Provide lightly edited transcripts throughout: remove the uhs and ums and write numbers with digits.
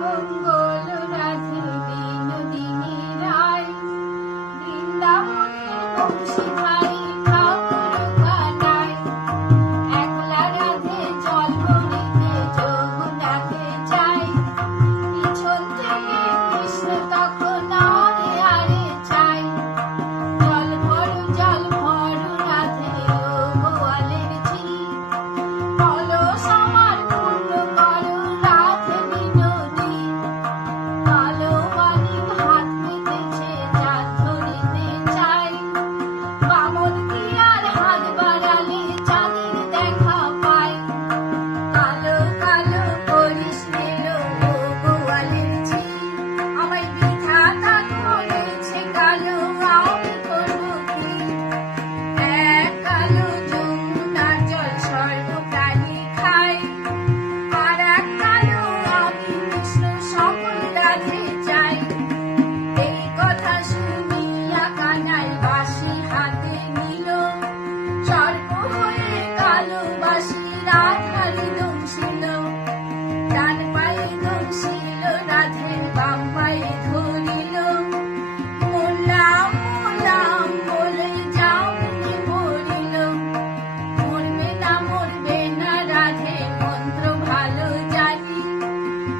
মঙ্গল রাধে বিনোদিনী রায়, বৃন্দাবনের বংশীধারী ঠাকুর কানাই, একলা রাধে জল ভরিতে যমুনাতে যায়, পিছন থেকে কৃষ্ণ তখন আরে আরে চায়, জল ভরো রাধে ও গোয়ালের ঝি, কলস আমার পূর্ণ করো রাধে বিনোদী, কালো বালির হাত পেতেছে চাঁদ ধরিতে চাই, বামন কি আর হাত বাড়ালে চাঁদের দেখা পায়, কালো কালো করিস নিলো ও গোয়ালের ঝি, আমায় বিধাতা করেছে কালো আমি করবো কি, এক কালো যমুনার জল সর্বপ্রাণী খায়, আর এক কালো আমি কৃষ্ণ সকল রাধে চাই, এই কথা শুনিয়া কানাই বাঁশি হাতে নিল, সর্প হয়ে কালো বাঁশি রাধারে দংশিল, ডান পায়ে দংশিল রাধে বাম পায়ে ধরিল, মোলাম মোলাম বলে যামিনী মরিল, মরবে না রাধে মন্ত্র ভালো জানি,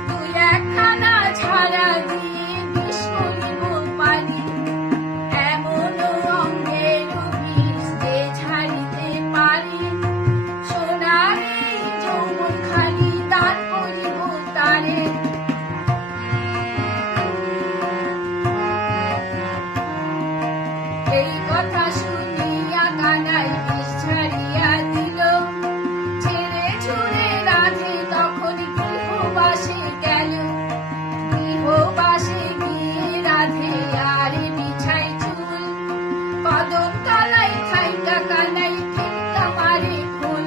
তুই একখানা ছাড়া দিয়ে বিষ করিব পানি, এমন অঙ্গের বিষ যে ছাড়িতে পারি, সোনার এই যৌবন খালি দান করিব তারে, এই কথা শুনিয়া কানাই বিষ ছাড়িয়া দিল, ছেড়ে ছুড়ে রাধে তখন গৃহবাসে গেল, গৃহবাসে গিয়ে রাধে আরে বিছাই চুল, কদম তলায় থাইকা কানাই ঠিকা মারে ফুল,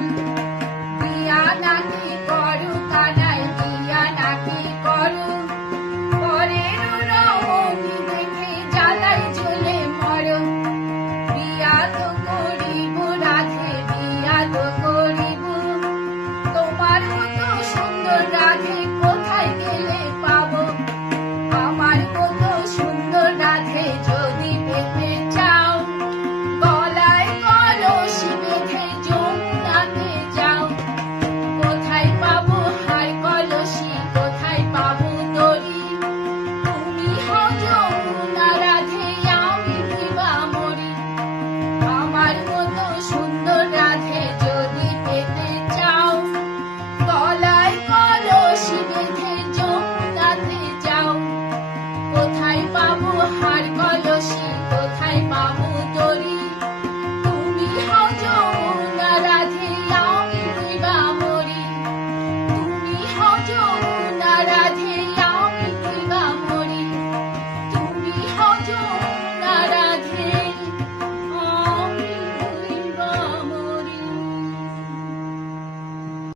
দিয়া নাকি করো কানাই দিয়া নাকি করো, পরের রমণী দেখে জ্বালাই জ্বলে মরো, বিয়া তো করিব রাধে বিয়া তো করিব, তোমার মতো সুন্দর রাধে কোথায় গেলে পাবো, আমার মতো সুন্দর রাধে যদি পেতে চাও, গলায় কলসি বেঁধে যমুনাতে যাও, কোথায় পাবো হার কলসি কোথায় পাবো দড়ি, তুমি হও যমুনা রাধে আমি দিবা মরি, আমার মতো সুন্দর রাধে যদি পেতে চাও, গলায় কলসি বেঁধে যমুনাতে যাও, কোথায় পাবো হার কলসি কোথায় পাবো